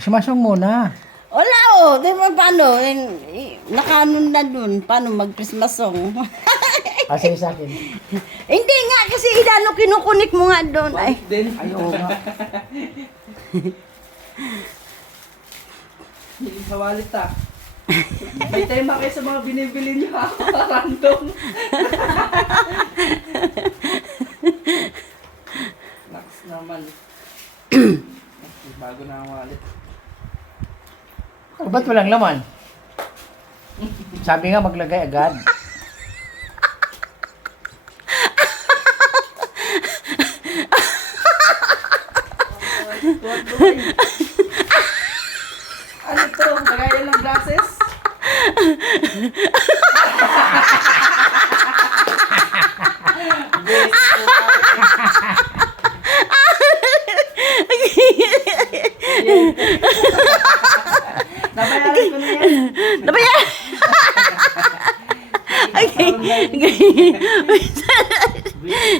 Sumasong muna. Wala di ba paano? Nakanon na dun. Paano mag-Christmas song? Kasi sa akin. Hindi nga, kasi inano kinukunik mo nga doon. Ay, Din. Ayaw nga. Hindi sa wallet ah. May tema kayo sa mga binibili niyo ha. Random. Naks naman. Bago na ang wallet. Ba't walang laman? Sabi nga maglagay agad. Tuwan-tuwan. Ano to? Lagayan ng glasses? Nabayaran ko na yan. nabayan!